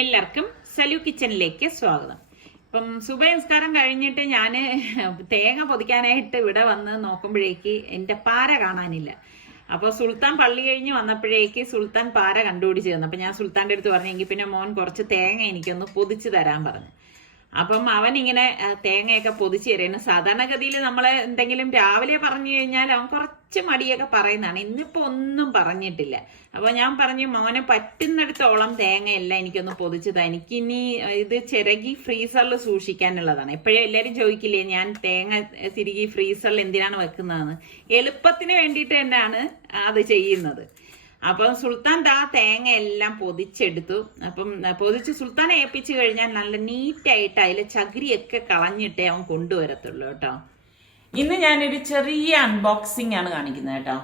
എല്ലാവർക്കും സലു കിച്ചണിലേക്ക് സ്വാഗതം. ഇപ്പം സുബഹ് കഴിഞ്ഞിട്ട് ഞാൻ തേങ്ങ പൊതിക്കാനായിട്ട് ഇവിടെ വന്ന് നോക്കുമ്പോഴേക്ക് എൻ്റെ പാര കാണാനില്ല. അപ്പോൾ സുൽത്താൻ പള്ളി കഴിഞ്ഞ് വന്നപ്പോഴേക്ക് സുൽത്താൻ പാര കണ്ടുപിടിച്ച് തന്നു. അപ്പം ഞാൻ സുൽത്താൻ്റെ അടുത്ത് പറഞ്ഞെങ്കിൽ പിന്നെ മോൻ കുറച്ച് തേങ്ങ എനിക്കൊന്ന് പൊതിച്ച് തരാൻ പറഞ്ഞു. അപ്പം അവൻ ഇങ്ങനെ തേങ്ങയൊക്കെ പൊതിച്ച് തരുന്നു. സാധാരണഗതിയിൽ നമ്മൾ എന്തെങ്കിലും രാവിലെ പറഞ്ഞു കഴിഞ്ഞാൽ അവൻ കുറച്ച് മടിയൊക്കെ പറയുന്നതാണ്. ഇന്നിപ്പോൾ ഒന്നും പറഞ്ഞിട്ടില്ല. അപ്പോൾ ഞാൻ പറഞ്ഞു, മോനെ പറ്റുന്നിടത്തോളം തേങ്ങയല്ല എനിക്കൊന്ന് പൊതിച്ചതാ, എനിക്കിനി ഇത് ചിരകി ഫ്രീസറിൽ സൂക്ഷിക്കാനുള്ളതാണ്. എപ്പോഴും എല്ലാവരും ചോദിക്കില്ലേ ഞാൻ തേങ്ങ തിരികെ ഫ്രീസറിൽ എന്തിനാണ് വെക്കുന്നതെന്ന്. എളുപ്പത്തിന് വേണ്ടിയിട്ട് തന്നെയാണ് അത് ചെയ്യുന്നത്. അപ്പം സുൽത്താൻ തേങ്ങ എല്ലാം പൊതിച്ചെടുത്തു. അപ്പം പൊതിച്ച് സുൽത്താനെ ഏൽപ്പിച്ചു കഴിഞ്ഞാൽ നല്ല നീറ്റായിട്ട് അതിൽ ചകിരിയൊക്കെ കളഞ്ഞിട്ടേ അവൻ കൊണ്ടുവരത്തുള്ളൂ കേട്ടോ. ഇന്ന് ഞാനൊരു ചെറിയ അൺബോക്സിംഗ് ആണ് കാണിക്കുന്നത് കേട്ടോ.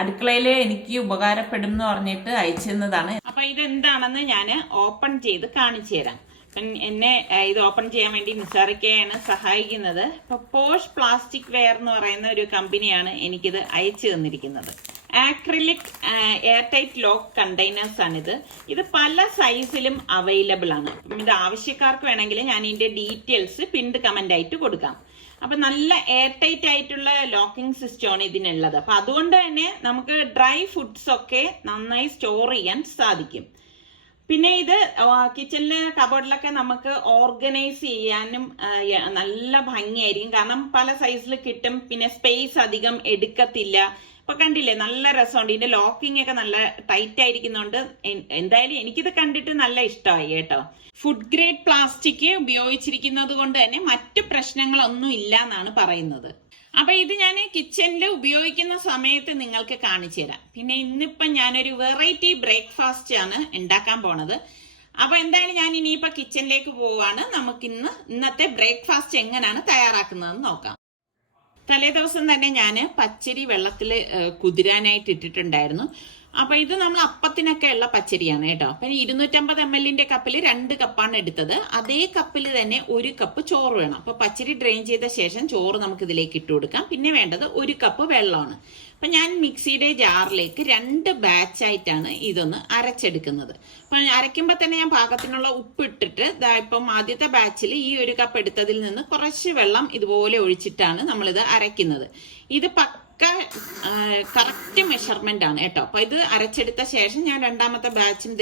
അടുക്കളയിൽ എനിക്ക് ഉപകാരപ്പെടും എന്ന് പറഞ്ഞിട്ട് അയച്ചു തന്നതാണ്. അപ്പൊ ഇതെന്താണെന്ന് ഞാൻ ഓപ്പൺ ചെയ്ത് കാണിച്ചു തരാം. അപ്പം എന്നെ ഇത് ഓപ്പൺ ചെയ്യാൻ വേണ്ടി നിസാറിക്കയാണ് സഹായിക്കുന്നത്. ഇപ്പൊ പോഷ് പ്ലാസ്റ്റിക് വെയർ എന്ന് പറയുന്ന ഒരു കമ്പനിയാണ് എനിക്കിത് അയച്ചു തന്നിരിക്കുന്നത്. Acrylic air tight lock containers ആണിത്. ഇത് പല സൈസിലും അവൈലബിൾ ആണ്. ഇത് ആവശ്യക്കാർക്ക് വേണമെങ്കിൽ ഞാൻ ഇതിന്റെ ഡീറ്റെയിൽസ് പിൻഡ് കമന്റ് ആയിട്ട് കൊടുക്കാം. അപ്പൊ നല്ല എയർ ടൈറ്റ് ആയിട്ടുള്ള ലോക്കിംഗ് സിസ്റ്റം ആണ് ഇതിനുള്ളത്. അപ്പൊ അതുകൊണ്ട് തന്നെ നമുക്ക് ഡ്രൈ ഫുഡ്സ് ഒക്കെ നന്നായി സ്റ്റോർ ചെയ്യാൻ സാധിക്കും. പിന്നെ ഇത് കിച്ചണിലെ കബോർഡിലൊക്കെ നമുക്ക് ഓർഗനൈസ് ചെയ്യാനും നല്ല ഭംഗിയായിരിക്കും. കാരണം പല സൈസിൽ കിട്ടും. പിന്നെ സ്പേസ് അധികം എടുക്കത്തില്ല. ഇപ്പൊ കണ്ടില്ലേ, നല്ല രസമുണ്ട്. ഇതിന്റെ ലോക്കിംഗ് ഒക്കെ നല്ല ടൈറ്റ് ആയിരിക്കുന്നോണ്ട് എന്തായാലും എനിക്കിത് കണ്ടിട്ട് നല്ല ഇഷ്ടമായി കേട്ടോ. ഫുഡ് ഗ്രേഡ് പ്ലാസ്റ്റിക് ഉപയോഗിച്ചിരിക്കുന്നത് കൊണ്ട് തന്നെ മറ്റു പ്രശ്നങ്ങളൊന്നും ഇല്ല എന്നാണ് പറയുന്നത്. അപ്പൊ ഇത് ഞാൻ കിച്ചണിൽ ഉപയോഗിക്കുന്ന സമയത്ത് നിങ്ങൾക്ക് കാണിച്ചു തരാം. പിന്നെ ഇന്നിപ്പം ഞാനൊരു വെറൈറ്റി ബ്രേക്ക്ഫാസ്റ്റ് ആണ് ഉണ്ടാക്കാൻ പോണത്. അപ്പൊ എന്തായാലും ഞാൻ ഇനിയിപ്പോ കിച്ചണിലേക്ക് പോവാണ്. നമുക്ക് ഇന്നത്തെ ബ്രേക്ക്ഫാസ്റ്റ് എങ്ങനെയാണ് തയ്യാറാക്കുന്നതെന്ന് നോക്കാം. തലേ ദിവസം തന്നെ ഞാൻ പച്ചരി വെള്ളത്തിൽ കുതിരാനായിട്ട് ഇട്ടിട്ടുണ്ടായിരുന്നു. അപ്പൊ ഇത് നമ്മൾ അപ്പത്തിനൊക്കെ ഉള്ള പച്ചരിയാണ് കേട്ടോ. അപ്പൊ 250 ml കപ്പിൽ 2 കപ്പാണ് എടുത്തത്. അതേ കപ്പിൽ തന്നെ 1 കപ്പ് ചോറ് വേണം. അപ്പൊ പച്ചരി ഡ്രെയിൻ ചെയ്ത ശേഷം ചോറ് നമുക്ക് ഇതിലേക്ക് ഇട്ട് കൊടുക്കാം. പിന്നെ വേണ്ടത് 1 കപ്പ് വെള്ളമാണ്. അപ്പൊ ഞാൻ മിക്സിയുടെ ജാറിലേക്ക് 2 ബാച്ചായിട്ടാണ് ഇതൊന്ന് അരച്ചെടുക്കുന്നത്. അപ്പൊ അരയ്ക്കുമ്പോൾ തന്നെ ഞാൻ പാകത്തിനുള്ള ഉപ്പ് ഇട്ടിട്ട് ഇപ്പം ആദ്യത്തെ ബാച്ചിൽ ഈ 1 കപ്പ് എടുത്തതിൽ നിന്ന് കുറച്ച് വെള്ളം ഇതുപോലെ ഒഴിച്ചിട്ടാണ് നമ്മളിത് അരയ്ക്കുന്നത്. ഇത് കറക്റ്റ് മെഷർമെന്റ് ആണ് കേട്ടോ. അപ്പൊ ഇത് അരച്ചെടുത്ത ശേഷം ഞാൻ രണ്ടാമത്തെ ബാച്ചും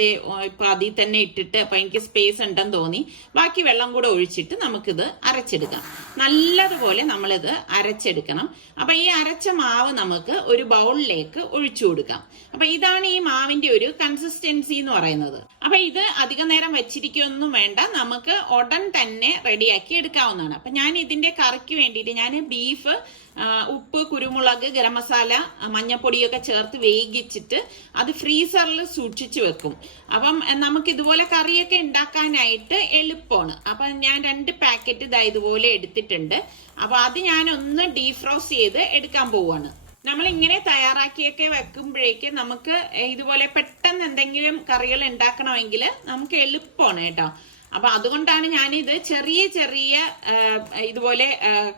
ഇപ്പൊ അതിൽ തന്നെ ഇട്ടിട്ട് അപ്പൊ എനിക്ക് സ്പേസ് ഉണ്ടെന്ന് തോന്നി ബാക്കി വെള്ളം കൂടെ ഒഴിച്ചിട്ട് നമുക്കിത് അരച്ചെടുക്കാം. നല്ലതുപോലെ നമ്മളിത് അരച്ചെടുക്കണം. അപ്പൊ ഈ അരച്ച മാവ് നമുക്ക് ഒരു ബൗളിലേക്ക് ഒഴിച്ചു കൊടുക്കാം. അപ്പൊ ഇതാണ് ഈ മാവിന്റെ ഒരു കൺസിസ്റ്റൻസി എന്ന് പറയുന്നത്. അപ്പൊ ഇത് അധിക നേരം വെച്ചിരിക്കൊന്നും വേണ്ട, നമുക്ക് ഉടൻ തന്നെ റെഡിയാക്കി എടുക്കാവുന്നതാണ്. അപ്പൊ ഞാൻ ഇതിന്റെ കറിക്ക് വേണ്ടിയിട്ട് ഞാൻ ബീഫ് ഉപ്പ്, കുരുമുളക്, ഗരം മസാല, മഞ്ഞപ്പൊടിയൊക്കെ ചേർത്ത് വേവിച്ചിട്ട് അത് ഫ്രീസറിൽ സൂക്ഷിച്ചു വെക്കും. അപ്പം നമുക്ക് ഇതുപോലെ കറിയൊക്കെ ഉണ്ടാക്കാനായിട്ട് എളുപ്പമാണ്. അപ്പൊ ഞാൻ 2 പാക്കറ്റ് ഇതുപോലെ എടുത്തിട്ടുണ്ട്. അപ്പൊ അത് ഞാൻ ഒന്ന് ഡീഫ്രോസ്റ്റ് ചെയ്ത് എടുക്കാൻ പോവാണ്. നമ്മൾ ഇങ്ങനെ തയ്യാറാക്കിയൊക്കെ വെക്കുമ്പോഴേക്ക് നമുക്ക് ഇതുപോലെ പെട്ടെന്ന് എന്തെങ്കിലും കറികൾ ഉണ്ടാക്കണമെങ്കിൽ നമുക്ക് എളുപ്പമാണ് കേട്ടോ. അപ്പൊ അതുകൊണ്ടാണ് ഞാനിത് ചെറിയ ചെറിയ ഇതുപോലെ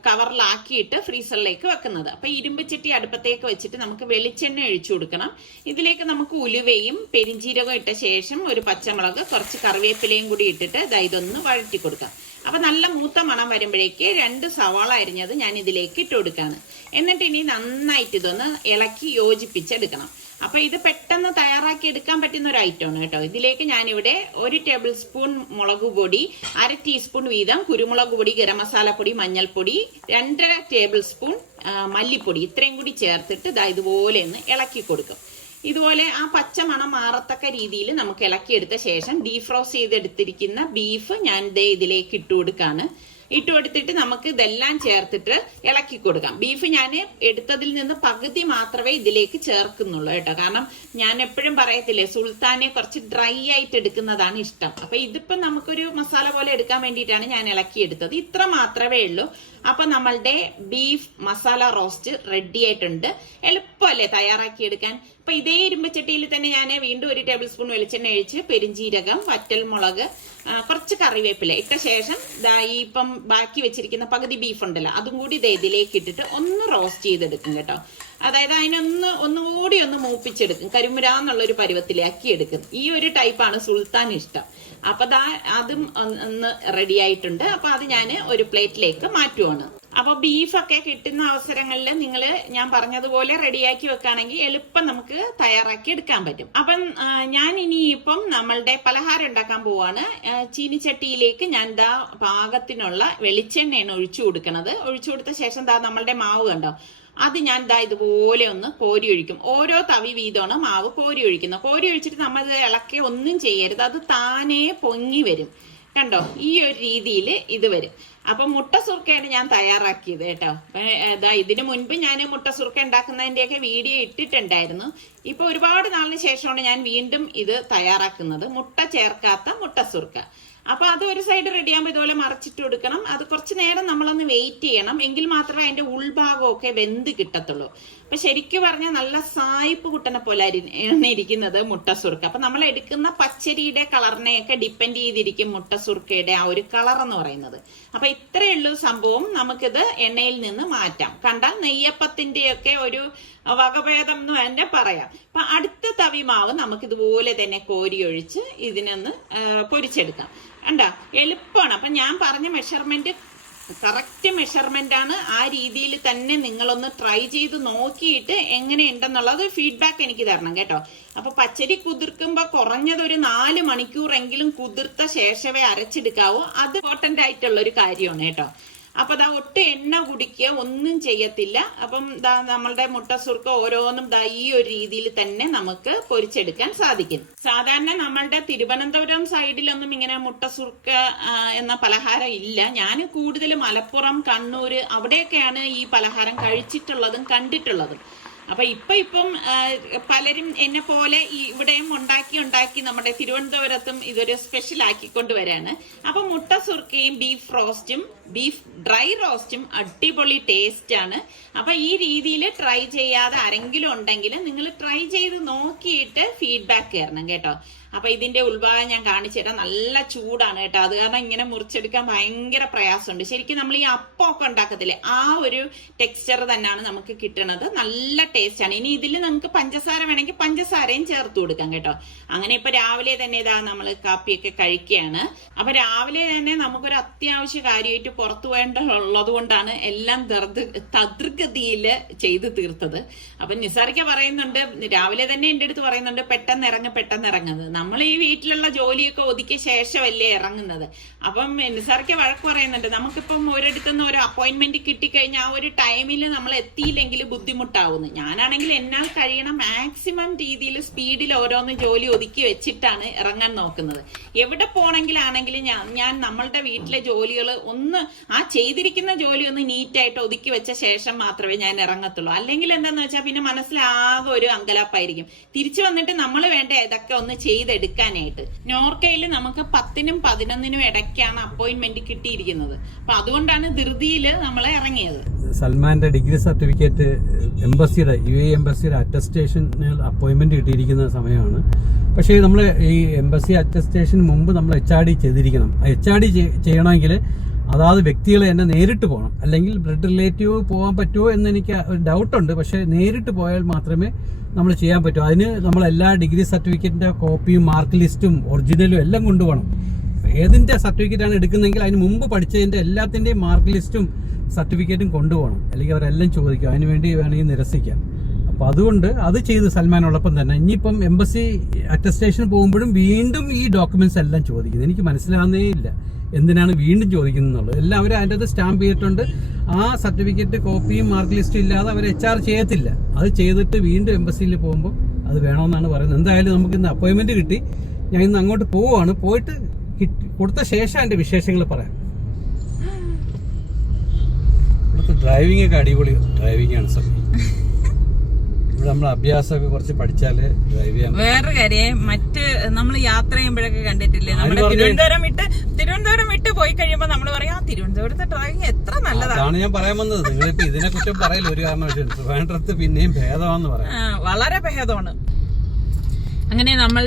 കവറിലാക്കിയിട്ട് ഫ്രീസറിലേക്ക് വെക്കുന്നത്. അപ്പൊ ഇരുമ്പ് ചട്ടി അടുപ്പത്തേക്ക് വെച്ചിട്ട് നമുക്ക് വെളിച്ചെണ്ണ ഒഴിച്ചു കൊടുക്കണം. ഇതിലേക്ക് നമുക്ക് ഉലുവയും പെരിഞ്ചീരകവും ഇട്ട ശേഷം ഒരു പച്ചമുളക്, കുറച്ച് കറിവേപ്പിലയും കൂടി ഇട്ടിട്ട് ഇതൊന്ന് വഴറ്റി കൊടുക്കാം. അപ്പൊ നല്ല മൂത്ത മണം വരുമ്പോഴേക്ക് 2 സവാള അരിഞ്ഞത് ഞാൻ ഇതിലേക്ക് ഇട്ട് കൊടുക്കാണ്. എന്നിട്ട് ഇനി നന്നായിട്ട് ഇതൊന്ന് ഇളക്കി യോജിപ്പിച്ചെടുക്കണം. അപ്പൊ ഇത് പെട്ടെന്ന് തയ്യാറാക്കി എടുക്കാൻ പറ്റുന്ന ഒരു ഐറ്റമാണ് കേട്ടോ. ഇതിലേക്ക് ഞാനിവിടെ 1 ടേബിൾ സ്പൂൺ മുളക് പൊടി, 1/2 ടീസ്പൂൺ വീതം കുരുമുളക് പൊടി, ഗരം മസാലപ്പൊടി, മഞ്ഞൾപ്പൊടി, 2.5 ടേബിൾ സ്പൂൺ മല്ലിപ്പൊടി, ഇത്രയും കൂടി ചേർത്തിട്ട് ഇതുപോലെ ഒന്ന് ഇളക്കി കൊടുക്കും. ഇതുപോലെ ആ പച്ചമണം മാറത്തക്ക രീതിയിൽ നമുക്ക് ഇളക്കിയെടുത്ത ശേഷം ഡീഫ്രോസ്റ്റ് ചെയ്തെടുത്തിരിക്കുന്ന ബീഫ് ഞാൻ ഇതിലേക്ക് ഇട്ട് കൊടുക്കാണ്. ഇട്ട് കൊടുത്തിട്ട് നമുക്ക് ഇതെല്ലാം ചേർത്തിട്ട് ഇളക്കി കൊടുക്കാം. ബീഫ് ഞാൻ എടുത്തതിൽ നിന്ന് പകുതി മാത്രമേ ഇതിലേക്ക് ചേർക്കുന്നുള്ളൂ കേട്ടോ. കാരണം ഞാൻ എപ്പോഴും പറയത്തില്ലേ, സുൽത്താനെ കുറച്ച് ഡ്രൈ ആയിട്ട് എടുക്കുന്നതാണ് ഇഷ്ടം. അപ്പൊ ഇതിപ്പോ നമുക്കൊരു മസാല പോലെ എടുക്കാൻ വേണ്ടിയിട്ടാണ് ഞാൻ ഇളക്കി എടുത്തത്. ഇത്ര മാത്രമേ ഉള്ളൂ. അപ്പൊ നമ്മളുടെ ബീഫ് മസാല റോസ്റ്റ് റെഡി ആയിട്ടുണ്ട്. എളുപ്പത്തിൽ എളുപ്പമല്ലേ തയ്യാറാക്കിയെടുക്കാൻ. അപ്പൊ ഇതേ ഇരുമ്പച്ചട്ടിയിൽ തന്നെ ഞാൻ വീണ്ടും 1 ടേബിൾ സ്പൂൺ വെളിച്ചെണ്ണ ഒഴിച്ച് പെരിഞ്ജീരകം, വറ്റൽമുളക്, കുറച്ച് കറിവേപ്പില ഇട്ട ശേഷം ഇപ്പം ബാക്കി വെച്ചിരിക്കുന്ന പകുതി ബീഫ് ഉണ്ടല്ലോ അതും കൂടി ഇതിലേക്ക് ഇട്ടിട്ട് ഒന്ന് റോസ്റ്റ് ചെയ്തെടുക്കും കേട്ടോ. അതായത് ഒന്നുകൂടി ഒന്ന് മൂപ്പിച്ചെടുക്കും, കരിമുരാന്നുള്ളൊരു പരുവത്തിലാക്കി എടുക്കും. ഈ ഒരു ടൈപ്പാണ് സുൽത്താൻ ഇഷ്ടം. അപ്പൊ അതും ഒന്ന് റെഡി ആയിട്ടുണ്ട്. അപ്പൊ അത് ഞാൻ ഒരു പ്ലേറ്റിലേക്ക് മാറ്റുവാണ്. അപ്പൊ ബീഫൊക്കെ കിട്ടുന്ന അവസരങ്ങളിൽ നിങ്ങൾ ഞാൻ പറഞ്ഞതുപോലെ റെഡിയാക്കി വെക്കുകയാണെങ്കിൽ എളുപ്പം നമുക്ക് തയ്യാറാക്കി എടുക്കാൻ പറ്റും. അപ്പം ഞാൻ ഇനിയിപ്പം നമ്മളുടെ പലഹാരം ഉണ്ടാക്കാൻ പോവാണ്. ചീനിച്ചട്ടിയിലേക്ക് ഞാൻ പാകത്തിനുള്ള വെളിച്ചെണ്ണയാണ് ഒഴിച്ചു കൊടുക്കുന്നത്. ഒഴിച്ചു കൊടുത്ത ശേഷം നമ്മളുടെ മാവ് കണ്ടോ, അത് ഞാൻ ഇതുപോലെ ഒന്ന് കോരി ഒഴിക്കും. ഓരോ തവി വീതമാണ് മാവ് കോരി ഒഴിക്കുന്നത്. കോരി ഒഴിച്ചിട്ട് നമ്മൾ ഇളക്കി ഒന്നും ചെയ്യരുത്, അത് താനേ പൊങ്ങി വരും. കണ്ടോ, ഈ ഒരു രീതിയിൽ ഇത് വരും. അപ്പൊ മുട്ട സുർക്കയാണ് ഞാൻ തയ്യാറാക്കിയത് കേട്ടോ. ഇതിനു മുൻപ് ഞാൻ മുട്ട സുർക്ക ഉണ്ടാക്കുന്നതിന്റെയൊക്കെ വീഡിയോ ഇട്ടിട്ടുണ്ടായിരുന്നു. ഇപ്പൊ ഒരുപാട് നാളിന് ശേഷമാണ് ഞാൻ വീണ്ടും ഇത് തയ്യാറാക്കുന്നത്, മുട്ട ചേർക്കാത്ത മുട്ട സുർക്ക. അപ്പൊ അത് ഒരു സൈഡ് റെഡിയാകുമ്പോൾ ഇതുപോലെ മറിച്ചിട്ട് കൊടുക്കണം. അത് കുറച്ച് നേരം നമ്മളൊന്ന് വെയിറ്റ് ചെയ്യണം, എങ്കിൽ മാത്രമേ അതിന്റെ ഉൾഭാഗമൊക്കെ വെന്ത് കിട്ടത്തുള്ളൂ. അപ്പൊ ശരിക്കും പറഞ്ഞാൽ നല്ല സായിപ്പ് കുട്ടനെ പോലെ ഇരിക്കുന്നത് മുട്ട സുർക്ക. അപ്പൊ നമ്മൾ എടുക്കുന്ന പച്ചരിയുടെ കളറിനെയൊക്കെ ഡിപ്പെൻഡ് ചെയ്തിരിക്കും മുട്ട സുർക്കയുടെ ആ ഒരു കളർ എന്ന് പറയുന്നത്. അപ്പൊ ഇത്രയേ ഉള്ളൂ സംഭവം. നമുക്കിത് എണ്ണയിൽ നിന്ന് മാറ്റാം. കണ്ടാൽ നെയ്യപ്പത്തിന്റെയൊക്കെ ഒരു വകഭേദം എന്ന് തന്നെ പറയാം. അപ്പൊ അടുത്ത തവി മാവ് നമുക്ക് ഇതുപോലെ തന്നെ കോരി ഒഴിച്ച് ഇതിനൊന്ന് പൊരിച്ചെടുക്കാം. കണ്ടാ, എളുപ്പമാണ്. അപ്പൊ ഞാൻ പറഞ്ഞ മെഷർമെന്റ് കറക്റ്റ് മെഷർമെന്റ് ആണ്. ആ രീതിയിൽ തന്നെ നിങ്ങളൊന്ന് ട്രൈ ചെയ്ത് നോക്കിയിട്ട് എങ്ങനെയുണ്ടെന്നുള്ളത് ഫീഡ്ബാക്ക് എനിക്ക് തരണം കേട്ടോ. അപ്പൊ പച്ചരി കുതിർക്കുമ്പോ കുറഞ്ഞത് ഒരു 4 മണിക്കൂറെങ്കിലും കുതിർത്ത ശേഷമേ അരച്ചെടുക്കാവൂ. അത് ഇമ്പോർട്ടന്റ് ആയിട്ടുള്ള ഒരു കാര്യമാണ് കേട്ടോ. അപ്പൊ ഒട്ടും എണ്ണ കുടിക്കുക ഒന്നും ചെയ്യത്തില്ല. അപ്പം നമ്മളുടെ മുട്ട സുർക്ക ഓരോന്നും ഈ ഒരു രീതിയിൽ തന്നെ നമുക്ക് പൊരിച്ചെടുക്കാൻ സാധിക്കും. സാധാരണ നമ്മളുടെ തിരുവനന്തപുരം സൈഡിലൊന്നും ഇങ്ങനെ മുട്ട സുർക്ക എന്ന പലഹാരം ഇല്ല. ഞാൻ കൂടുതൽ മലപ്പുറം, കണ്ണൂര് അവിടെയൊക്കെയാണ് ഈ പലഹാരം കഴിച്ചിട്ടുള്ളതും കണ്ടിട്ടുള്ളതും. അപ്പൊ ഇപ്പം പലരും എന്നെ പോലെ ഇവിടെയും ഉണ്ടാക്കി നമ്മുടെ തിരുവനന്തപുരത്തും ഇതൊരു സ്പെഷ്യൽ ആക്കിക്കൊണ്ടുവരാണ്. അപ്പൊ മുട്ട സുർക്കയും ബീഫ് റോസ്റ്റും ബീഫ് ഡ്രൈ റോസ്റ്റും അടിപൊളി ടേസ്റ്റ് ആണ്. അപ്പൊ ഈ രീതിയിൽ ട്രൈ ചെയ്യാതെ ആരെങ്കിലും ഉണ്ടെങ്കിൽ നിങ്ങൾ ട്രൈ ചെയ്ത് നോക്കിയിട്ട് ഫീഡ്ബാക്ക് തരണം കേട്ടോ. അപ്പൊ ഇതിന്റെ ഉൾഭാഗം ഞാൻ കാണിച്ചു തരാം. നല്ല ചൂടാണ് കേട്ടോ, അത് കാരണം ഇങ്ങനെ മുറിച്ചെടുക്കാൻ ഭയങ്കര പ്രയാസമുണ്ട്. ശരിക്കും നമ്മൾ ഈ അപ്പമൊക്കെ ഉണ്ടാക്കത്തില്ലേ, ആ ഒരു ടെക്സ്ചർ തന്നെയാണ് നമുക്ക് കിട്ടുന്നത്. നല്ല ടേസ്റ്റ് ആണ്. ഇനി ഇതിൽ നമുക്ക് പഞ്ചസാര വേണമെങ്കിൽ പഞ്ചസാരയും ചേർത്ത് കൊടുക്കാം കേട്ടോ. അങ്ങനെ ഇപ്പൊ രാവിലെ തന്നെ നമ്മൾ കാപ്പിയൊക്കെ കഴിക്കുകയാണ്. അപ്പൊ രാവിലെ തന്നെ നമുക്കൊരു അത്യാവശ്യ കാര്യമായിട്ട് പുറത്തു പോകേണ്ടതുള്ളത് കൊണ്ടാണ് എല്ലാം തദ്ഗതിയിൽ ചെയ്തു തീർത്തത്. അപ്പൊ നിസാറിക്ക പറയുന്നുണ്ട്, രാവിലെ തന്നെ എന്റെ അടുത്ത് പറയുന്നുണ്ട്, പെട്ടെന്ന് ഇറങ്ങുന്നത്. നമ്മൾ ഈ വീട്ടിലുള്ള ജോലിയൊക്കെ ഒതുക്കിയ ശേഷമല്ലേ ഇറങ്ങുന്നത്. അപ്പം നിസാറിക്ക വഴക്ക് പറയുന്നുണ്ട്, നമുക്കിപ്പം ഒരിടത്തുനിന്ന് ഒരു അപ്പോയിന്റ്മെന്റ് കിട്ടിക്കഴിഞ്ഞാൽ ആ ഒരു ടൈമിൽ നമ്മൾ എത്തിയില്ലെങ്കിൽ ബുദ്ധിമുട്ടാവുന്നു. ഞാനാണെങ്കിൽ എന്നാൽ കഴിയണ മാക്സിമം രീതിയിൽ സ്പീഡിൽ ഓരോന്ന് ജോലി ഒതുക്കി വെച്ചിട്ടാണ് ഇറങ്ങാൻ നോക്കുന്നത്. എവിടെ പോണെങ്കിലാണെങ്കിലും ഞാൻ നമ്മളുടെ വീട്ടിലെ ജോലികൾ ഒന്ന് ചെയ്തിരിക്കുന്ന ജോലി ഒന്ന് നീറ്റായിട്ട് ഒതുക്കി വെച്ച ശേഷം മാത്രമേ ഞാൻ ഇറങ്ങത്തുള്ളൂ. അല്ലെങ്കിൽ എന്താന്ന് വെച്ചാൽ പിന്നെ മനസ്സിലാകെ ഒരു അങ്കലാപ്പായിരിക്കും. തിരിച്ചു വന്നിട്ട് നമ്മൾ വേണ്ട ഇതൊക്കെ ഒന്ന് ചെയ്തെടുക്കാനായിട്ട്. നോർക്കയിൽ നമുക്ക് 10നും 11നും ഇടയ്ക്കാണ് അപ്പോയിന്റ്മെന്റ് കിട്ടിയിരിക്കുന്നത്. അപ്പൊ അതുകൊണ്ടാണ് ധൃതിയിൽ നമ്മൾ ഇറങ്ങിയത്. സൽമാന്റെ ഡിഗ്രി സർട്ടിഫിക്കറ്റ് എംബസിയുടെ UAE എംബസിയുടെ അറ്റസ്റ്റേഷനിൽ അപ്പോയിന്റ്മെന്റ് കിട്ടിയിരിക്കുന്ന സമയമാണ്. പക്ഷേ നമ്മൾ ഈ എംബസി അറ്റസ്റ്റേഷന് മുമ്പ് നമ്മൾ HRD ചെയ്തിരിക്കണം. HRD ചെയ്യണമെങ്കിൽ അതാത് വ്യക്തികൾ തന്നെ നേരിട്ട് പോകണം. അല്ലെങ്കിൽ ബ്ലഡ് റിലേറ്റീവ് പോകാൻ പറ്റുമോ എന്ന് എനിക്ക് ഒരു ഡൗട്ടുണ്ട്. പക്ഷേ നേരിട്ട് പോയാൽ മാത്രമേ നമ്മൾ ചെയ്യാൻ പറ്റൂ. അതിന് നമ്മൾ എല്ലാ ഡിഗ്രി സർട്ടിഫിക്കറ്റിന്റെ കോപ്പിയും മാർക്ക് ലിസ്റ്റും ഒറിജിനലും എല്ലാം കൊണ്ടുപോകണം. ഏതിന്റെ സർട്ടിഫിക്കറ്റാണ് എടുക്കുന്നതെങ്കിൽ അതിന് മുമ്പ് പഠിച്ചതിന്റെ എല്ലാത്തിന്റെയും മാർക്ക് ലിസ്റ്റും സർട്ടിഫിക്കറ്റും കൊണ്ടുപോകണം. അല്ലെങ്കിൽ അവരെല്ലാം ചോദിക്കും, അതിന് വേണ്ടി വേണമെങ്കിൽ നിരസിക്കാം. അപ്പോൾ അതുകൊണ്ട് അത് ചെയ്ത് സൽമാനോടൊപ്പം തന്നെ ഇനിയിപ്പം എംബസി അറ്റസ്റ്റേഷൻ പോകുമ്പോഴും വീണ്ടും ഈ ഡോക്യുമെന്റ്സ് എല്ലാം ചോദിക്കുന്നത്. എനിക്ക് മനസ്സിലാവുന്നേ ഇല്ല എന്തിനാണ് വീണ്ടും ചോദിക്കുന്നുള്ളത്. എല്ലാം അവർ അതിൻ്റെ അത് സ്റ്റാമ്പ് ചെയ്തിട്ടുണ്ട്. ആ സർട്ടിഫിക്കറ്റ് കോപ്പിയും മാർക്ക് ലിസ്റ്റും ഇല്ലാതെ അവർ HR ചെയ്യത്തില്ല. അത് ചെയ്തിട്ട് വീണ്ടും എംബസിയിൽ പോകുമ്പോൾ അത് വേണമെന്നാണ് പറയുന്നത്. എന്തായാലും നമുക്ക് ഇന്ന് അപ്പോയിന്റ്മെന്റ് കിട്ടി. ഞാൻ ഇന്ന് അങ്ങോട്ട് പോവുകയാണ്. പോയിട്ട് കൊടുത്ത ശേഷം അതിന്റെ വിശേഷങ്ങൾ പറയാം. ഇവിടുത്തെ ഡ്രൈവിംഗ് ഒക്കെ അടിപൊളി ഡ്രൈവിംഗ് ആണ് സർ. ഇവിടെ നമ്മൾ അഭ്യാസമൊക്കെ കുറച്ച് പഠിച്ചാല് ഡ്രൈവ് ചെയ്യാൻ. വേറെ കാര്യം, മറ്റ് നമ്മൾ യാത്ര ചെയ്യുമ്പോഴൊക്കെ കണ്ടിട്ടില്ലേ, നമ്മുടെ തിരുവനന്തപുരം വിട്ട് പോയി കഴിയുമ്പോ നമ്മള് പറയാം തിരുവനന്തപുരത്തെ ഡ്രൈവിംഗ് എത്ര നല്ലതാണ്. അതാണ് ഞാൻ പറയാൻ വന്നത്. നിങ്ങളിപ്പോ ഇതിനെ കുറ്റം പറയില്ല ഒരു കാരണവശാലും. ട്രിവാൻഡ്രത്ത് പിന്നെയും ഭേദമാണെന്ന് പറയാം, വളരെ ഭേദമാണ്. അങ്ങനെ നമ്മൾ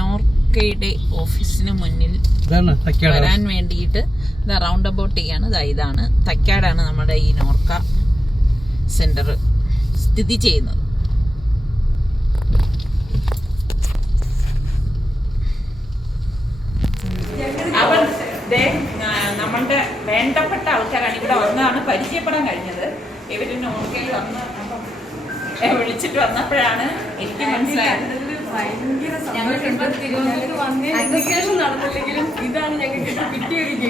നോർക്കയുടെ ഓഫീസിന് മുന്നിൽ വരാൻ വേണ്ടിയിട്ട് റൗണ്ട് അബൌട്ട് ചെയ്യാണ്. ഇതാണ് തക്കാടാണ് നമ്മുടെ ഈ നോർക്ക സെന്റർ സ്ഥിതി ചെയ്യുന്നത്. നമ്മളുടെ വേണ്ടപ്പെട്ട ആൾക്കാരാണ് ഇവിടെ വന്നതാണ് പരിചയപ്പെടാൻ കഴിഞ്ഞത്. ഇവര് നോർക്കയിൽ വന്ന് വിളിച്ചിട്ട് വന്നപ്പോഴാണ് എനിക്ക് മനസ്സിലായത്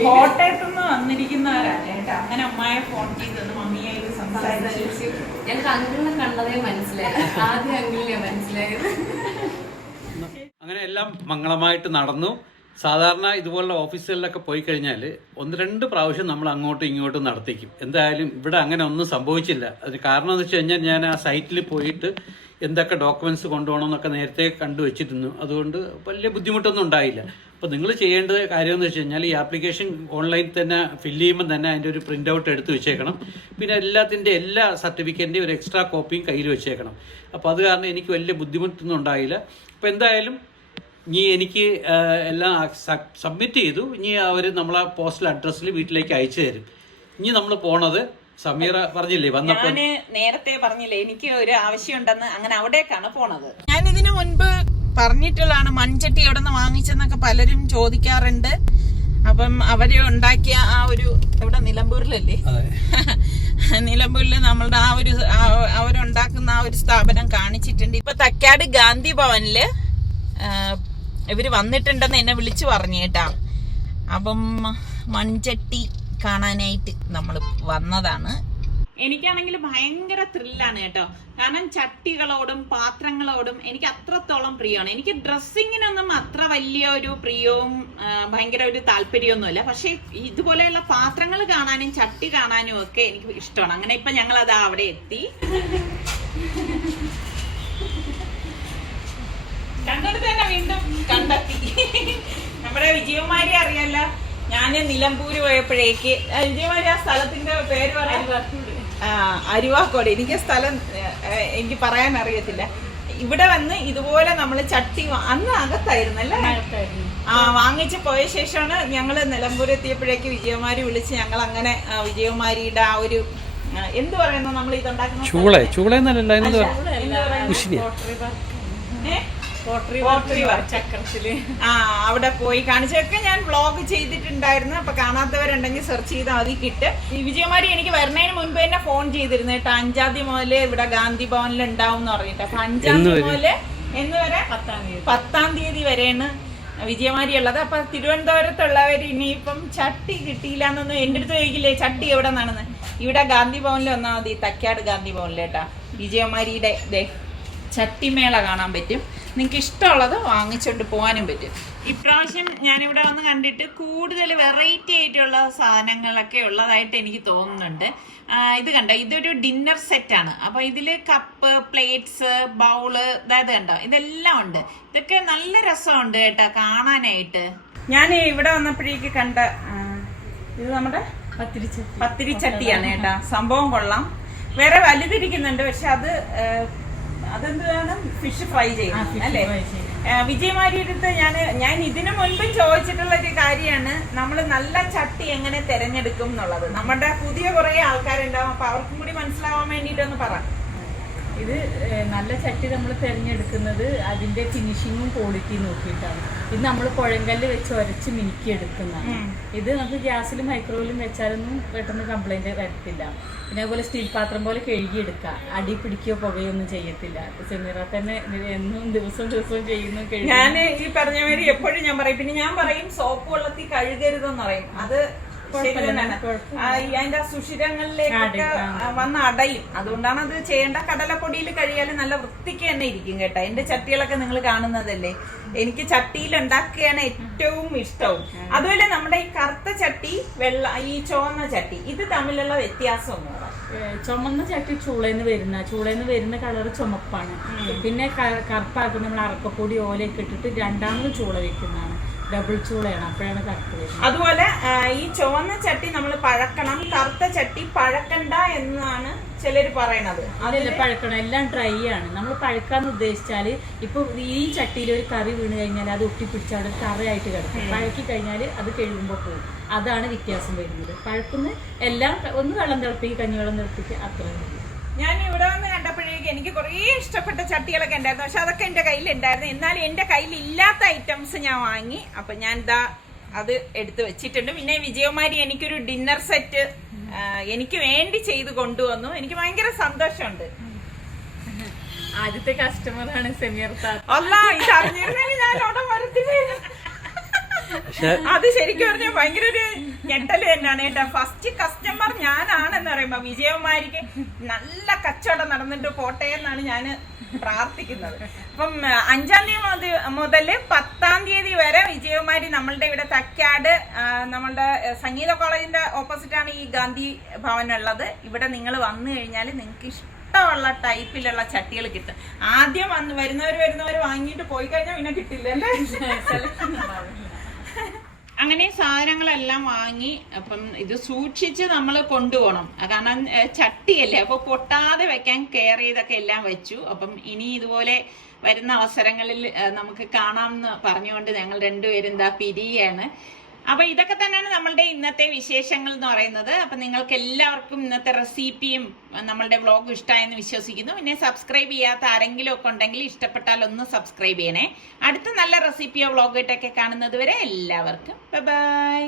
കോട്ടയത്ത് നിന്ന് വന്നിരിക്കുന്നവരാണ് കേട്ടോ. അങ്ങനെ അമ്മയെ ഫോൺ ചെയ്ത് മമ്മിയെ സംസാരിച്ചു. ഞങ്ങൾക്ക് അങ്കിളിനെ കണ്ടതേ മനസ്സിലായി, ആദ്യം അങ്കിളിനെ മനസ്സിലായത്. അങ്ങനെ എല്ലാം മംഗളമായിട്ട് നടന്നു. സാധാരണ ഇതുപോലുള്ള ഓഫീസുകളിലൊക്കെ പോയി കഴിഞ്ഞാൽ 1-2 പ്രാവശ്യം നമ്മൾ അങ്ങോട്ടും ഇങ്ങോട്ടും നടത്തിക്കും. എന്തായാലും ഇവിടെ അങ്ങനെ ഒന്നും സംഭവിച്ചില്ല. അതിന് കാരണം എന്ന് വെച്ച് കഴിഞ്ഞാൽ ഞാൻ ആ സൈറ്റിൽ പോയിട്ട് എന്തൊക്കെ ഡോക്യുമെൻറ്റ്സ് കൊണ്ടുപോകണമെന്നൊക്കെ നേരത്തെ കണ്ടുവച്ചിരുന്നു. അതുകൊണ്ട് വലിയ ബുദ്ധിമുട്ടൊന്നും ഉണ്ടായില്ല. അപ്പോൾ നിങ്ങൾ ചെയ്യേണ്ട കാര്യം എന്ന് വെച്ച് കഴിഞ്ഞാൽ ഈ ആപ്ലിക്കേഷൻ ഓൺലൈനിൽ തന്നെ ഫില്ല് ചെയ്യുമ്പോൾ തന്നെ അതിൻ്റെ ഒരു പ്രിൻ്റ് ഔട്ട് എടുത്ത് വെച്ചേക്കണം. പിന്നെ എല്ലാ സർട്ടിഫിക്കറ്റിൻ്റെയും ഒരു എക്സ്ട്രാ കോപ്പിയും കയ്യിൽ വെച്ചേക്കണം. അപ്പോൾ അത് കാരണം എനിക്ക് വലിയ ബുദ്ധിമുട്ടൊന്നും ഉണ്ടായില്ല. അപ്പോൾ എന്തായാലും ഇനി എനിക്ക് എല്ലാം സബ്മിറ്റ് ചെയ്തു. ഇനി അവർ നമ്മളെ പോസ്റ്റൽ അഡ്രസ്സിൽ വീട്ടിലേക്ക് അയച്ചു തരും. ഇനി നമ്മൾ പോണത് സമീറ പറഞ്ഞില്ലേ വന്നപ്പോൾ, നേരത്തെ പറഞ്ഞില്ലേ എനിക്ക് ഒരു ആവശ്യം ഉണ്ടെന്ന്, അങ്ങനെ അവിടേക്കാണ് പോണത്. ഞാൻ ഇതിനു മുൻപ് പറഞ്ഞിട്ടുള്ളതാണ് മൺചട്ടി എവിടെ നിന്ന് വാങ്ങിച്ചെന്നൊക്കെ പലരും ചോദിക്കാറുണ്ട്. അപ്പം അവര് ഉണ്ടാക്കിയ ആ ഒരു ഇവിടെ നിലമ്പൂരിലല്ലേ, നിലമ്പൂരില് നമ്മളുടെ അവരുണ്ടാക്കുന്ന ആ ഒരു സ്ഥാപനം കാണിച്ചിട്ടുണ്ട്. ഇപ്പൊ തക്കാട് ഗാന്ധി ഭവനില് ഇവര് വന്നിട്ടുണ്ടെന്ന് എന്നെ വിളിച്ചു പറഞ്ഞു കേട്ടാ. അപ്പം മൺചട്ടി കാണാനായിട്ട് നമ്മൾ വന്നതാണ്. എനിക്കാണെങ്കിൽ ഭയങ്കര ത്രില്ലാണ് കേട്ടോ. കാരണം ചട്ടികളോടും പാത്രങ്ങളോടും എനിക്ക് അത്രത്തോളം പ്രിയമാണ്. എനിക്ക് ഡ്രസ്സിങ്ങിനൊന്നും അത്ര വലിയ ഒരു പ്രിയവും ഭയങ്കര ഒരു താല്പര്യമൊന്നുമില്ല. പക്ഷെ ഇതുപോലെയുള്ള പാത്രങ്ങൾ കാണാനും ചട്ടി കാണാനും ഒക്കെ എനിക്ക് ഇഷ്ടമാണ്. അങ്ങനെ ഇപ്പൊ ഞങ്ങൾ അതാ അവിടെ എത്തി. കണ്ടെടുത്ത് തന്നെ വീണ്ടും കണ്ടെത്തി. നമ്മുടെ വിജയകുമാരി അറിയാലോ, ഞാന് നിലമ്പൂര് പോയപ്പോഴേക്ക് വിജയകുമാരി ആ സ്ഥലത്തിന്റെ പേര് പറയാൻ അരുവാക്കോട്. എനിക്ക് സ്ഥലം എനിക്ക് പറയാൻ അറിയത്തില്ല. ഇവിടെ വന്ന് ഇതുപോലെ നമ്മള് ചട്ടി അന്ന് അകത്തായിരുന്നല്ലേ വാങ്ങിച്ച് പോയ ശേഷമാണ് ഞങ്ങള് നിലമ്പൂർ എത്തിയപ്പോഴേക്ക് വിജയകുമാരി വിളിച്ച് ഞങ്ങൾ അങ്ങനെ വിജയകുമാരിയുടെ ആ ഒരു എന്ത് പറയുന്നു നമ്മൾ ഇതുണ്ടാക്കുന്ന അവിടെ പോയി കാണിച്ചൊക്കെ ഞാൻ വ്ളോഗ് ചെയ്തിട്ടുണ്ടായിരുന്നു. അപ്പൊ കാണാത്തവരുണ്ടെങ്കിൽ സെർച്ച് ചെയ്താൽ മതി കിട്ടും. വിജയകുമാരി എനിക്ക് വരുന്നതിന് മുൻപ് തന്നെ ഫോൺ ചെയ്തിരുന്നു കേട്ടോ. 5-ാം തീയതി മുതല് ഇവിടെ ഗാന്ധി ഭവനിൽ ഉണ്ടാവും എന്ന് പറഞ്ഞിട്ട്. അപ്പൊ 5-ാം തീയതി മുതല് എന്ന് വരെ 10-ാം തീയതി വരെയാണ് വിജയകുമാരി ഉള്ളത്. അപ്പൊ തിരുവനന്തപുരത്തുള്ളവർ ഇനിയിപ്പം ചട്ടി കിട്ടിയില്ല എന്നൊന്നും എന്റെ അടുത്ത് ചോദിക്കില്ലേ ചട്ടി എവിടെ നിന്നാണെന്ന്. ഇവിടെ ഗാന്ധി ഭവനിൽ വന്നാൽ മതി, തക്കാട് ഗാന്ധി ഭവനിൽ കേട്ടാ. വിജയകുമാരിയുടെ ചട്ടിമേള കാണാൻ പറ്റും. നിങ്ങൾക്ക് ഇഷ്ടമുള്ളത് വാങ്ങിച്ചുകൊണ്ട് പോകാനും പറ്റും. ഇപ്രാവശ്യം ഞാനിവിടെ വന്ന് കണ്ടിട്ട് കൂടുതൽ വെറൈറ്റി ആയിട്ടുള്ള സാധനങ്ങളൊക്കെ ഉള്ളതായിട്ട് എനിക്ക് തോന്നുന്നുണ്ട്. ഇത് കണ്ടോ, ഇതൊരു ഡിന്നർ സെറ്റാണ്. അപ്പൊ ഇതില് കപ്പ്, പ്ലേറ്റ്സ്, ബൗള്, അതായത് കണ്ടോ ഇതെല്ലാം ഉണ്ട്. ഇതൊക്കെ നല്ല രസമുണ്ട് കേട്ടോ കാണാനായിട്ട്. ഞാൻ ഇവിടെ വന്നപ്പോഴേക്ക് കണ്ട ഇത് നമ്മുടെ പത്തിരിച്ചട്ടിയാണ് കേട്ടാ. സംഭവം കൊള്ളാം. വേറെ വലുതിരിക്കുന്നുണ്ട്, പക്ഷെ അതെന്താണ് ഫിഷ് ഫ്രൈ ചെയ്യും അല്ലേ. വിജയകുമാരിയുടെ അടുത്ത് ഞാൻ ഇതിനു മുൻപും ചോദിച്ചിട്ടുള്ള ഒരു കാര്യമാണ്, നമ്മൾ നല്ല ചട്ടി എങ്ങനെ തിരഞ്ഞെടുക്കും എന്നുള്ളത്. നമ്മുടെ പുതിയ കുറെ ആൾക്കാരുണ്ടാവും, അപ്പൊ അവർക്കും കൂടി മനസ്സിലാവാൻ വേണ്ടിയിട്ടൊന്ന് പറ. ഇത് നല്ല ചട്ടി നമ്മൾ തിരഞ്ഞെടുക്കുന്നത് അതിന്റെ ഫിനിഷിങ്ങും ക്വാളിറ്റിയും നോക്കിയിട്ടാണ്. ഇത് നമ്മൾ കുഴങ്കല്ല് വെച്ച് ഉരച്ച് മിനുക്കി എടുക്കുന്നതാണ്. ഇത് നമുക്ക് ഗ്യാസിലും മൈക്രോവേവിലും വെച്ചാലൊന്നും പെട്ടെന്ന് കംപ്ലൈന്റ് വരത്തില്ല. പിന്നെ അതുപോലെ സ്റ്റീൽ പാത്രം പോലെ കഴുകിയെടുക്കുക, അടി പിടിക്കുകയോ പുകയോ ഒന്നും ചെയ്യത്തില്ല. സെമീറ തന്നെ എന്നും ദിവസവും ചെയ്യുന്നു. ഞാൻ ഈ പറഞ്ഞ മാതിരി എപ്പോഴും ഞാൻ പറയും. പിന്നെ ഞാൻ പറയും സോപ്പ് വെള്ളത്തിൽ കഴുകരുതെന്ന് പറയും. അത് അതിന്റെ സുഷിരങ്ങളിലേക്കൊക്കെ വന്ന് അടയും. അതുകൊണ്ടാണ് അത് ചെയ്യേണ്ട. കടലപ്പൊടിയിൽ കഴിയാലും നല്ല വൃത്തിക്ക് തന്നെ ഇരിക്കും കേട്ടോ. എന്റെ ചട്ടികളൊക്കെ നിങ്ങൾ കാണുന്നതല്ലേ. എനിക്ക് ചട്ടിയിൽ ഉണ്ടാക്കുകയാണ് ഏറ്റവും ഇഷ്ടവും. അതുപോലെ നമ്മുടെ ഈ കറുത്ത ചട്ടി, ഈ ചുവന്ന ചട്ടി, ഇത് തമ്മിലുള്ള വ്യത്യാസം ഒന്നും. ചുമന്ന ചട്ടി ചൂളേന്ന് വരുന്ന കളറ് ചുമപ്പാണ്. പിന്നെ കറുപ്പാക്കി നമ്മൾ അറക്കപ്പൊടി ഓലയൊക്കെ ഇട്ടിട്ട് രണ്ടാമത് ചൂള വെക്കുന്നതാണ്. ഡബിൾ ചൂളയാണ്, അപ്പോഴാണ് കറക്റ്റ് വരുന്നത്. അതുപോലെ ഈ ചുവന്ന ചട്ടി നമ്മൾ പഴക്കണം, കറുത്ത ചട്ടി പഴക്കണ്ട എന്നാണ് ചിലര് പറയണത്. അതല്ല പഴക്കണം, എല്ലാം ഡ്രൈ ആണ്. നമ്മൾ പഴക്കാന്ന് ഉദ്ദേശിച്ചാല് ഇപ്പൊ ഈ ചട്ടിയിൽ ഒരു കറി വീണ് കഴിഞ്ഞാൽ അത് ഒട്ടിപ്പിടിച്ച് അവിടെ കറിയായിട്ട് കിടക്കും. പഴക്കി കഴിഞ്ഞാൽ അത് കഴുകുമ്പോൾ പോകും. അതാണ് വ്യത്യാസം വരുന്നത്. പഴക്കുന്ന എല്ലാം ഒന്ന് വെള്ളം തിളപ്പിക്കുക, കഞ്ഞിവെള്ളം തിളപ്പിക്കുക, അത്ര. ഞാൻ ഇവിടെ വന്ന് കണ്ടപ്പോഴേക്കും എനിക്ക് കുറേ ഇഷ്ടപ്പെട്ട ചട്ടികളൊക്കെ ഉണ്ടായിരുന്നു. പക്ഷെ അതൊക്കെ എൻ്റെ കയ്യിലുണ്ടായിരുന്നു. എന്നാലും എൻ്റെ കയ്യിൽ ഇല്ലാത്ത ഐറ്റംസ് ഞാൻ വാങ്ങി. അപ്പൊ ഞാൻ ഇതാ അത് എടുത്ത് വെച്ചിട്ടുണ്ട്. പിന്നെ വിജയകുമാരി എനിക്കൊരു ഡിന്നർ സെറ്റ് എനിക്ക് വേണ്ടി ചെയ്ത് കൊണ്ടുവന്നു. എനിക്ക് ഭയങ്കര സന്തോഷമുണ്ട്. ആദ്യത്തെ കസ്റ്റമറാണ് സെമിയർത്ത. അല്ല, ഇത് അറിഞ്ഞിരുന്നെങ്കിൽ ഞാൻ അവിടെ വരത്തില്ലേ. അത് ശരിക്കും പറഞ്ഞാൽ ഭയങ്കര ഒരു ഞെട്ടല് തന്നെയാണ് കേട്ടോ. ഫസ്റ്റ് കസ്റ്റമർ ഞാനാണെന്ന് പറയുമ്പോ വിജയകുമാരിക്ക് നല്ല കച്ചവടം നടന്നിട്ട് പോട്ടെ എന്നാണ് ഞാൻ പ്രാർത്ഥിക്കുന്നത്. അപ്പം 5-ാം തീയതി മുതൽ 10-ാം തീയതി വരെ വിജയകുമാരി നമ്മളുടെ ഇവിടെ തക്കാട് നമ്മളുടെ സംഗീത കോളേജിന്റെ ഓപ്പോസിറ്റാണ് ഈ ഗാന്ധി ഭവൻ ഉള്ളത്. ഇവിടെ നിങ്ങൾ വന്നു കഴിഞ്ഞാൽ നിങ്ങൾക്ക് ഇഷ്ടമുള്ള ടൈപ്പിലുള്ള ചട്ടികൾ കിട്ടും. ആദ്യം വരുന്നവർ വാങ്ങിയിട്ട് പോയി കഴിഞ്ഞാൽ പിന്നെ കിട്ടില്ലല്ലേ. അങ്ങനെ സാധനങ്ങളെല്ലാം വാങ്ങി. അപ്പം ഇത് സൂക്ഷിച്ച് നമ്മൾ കൊണ്ടുപോകണം, കാരണം ചട്ടിയല്ലേ, അപ്പൊ പൊട്ടാതെ വെക്കാൻ കെയർ ചെയ്തൊക്കെ എല്ലാം വെച്ചു. അപ്പം ഇനി ഇതുപോലെ വരുന്ന അവസരങ്ങളിൽ നമുക്ക് കാണാമെന്ന് പറഞ്ഞുകൊണ്ട് ഞങ്ങൾ രണ്ടുപേരും എന്താ പിരിയാണ്. അപ്പൊ ഇതൊക്കെ തന്നെയാണ് നമ്മളുടെ ഇന്നത്തെ വിശേഷങ്ങൾ എന്ന് പറയുന്നത്. അപ്പൊ നിങ്ങൾക്ക് എല്ലാവർക്കും ഇന്നത്തെ റെസിപ്പിയും നമ്മളുടെ വ്ളോഗും ഇഷ്ടമായെന്ന് വിശ്വസിക്കുന്നു. പിന്നെ സബ്സ്ക്രൈബ് ചെയ്യാത്ത ആരെങ്കിലും ഒക്കെ ഉണ്ടെങ്കിൽ ഇഷ്ടപ്പെട്ടാൽ ഒന്ന് സബ്സ്ക്രൈബ് ചെയ്യണേ. അടുത്ത നല്ല റെസിപ്പിയോ വ്ളോഗായിട്ടൊക്കെ കാണുന്നത് വരെ എല്ലാവർക്കും ബൈ.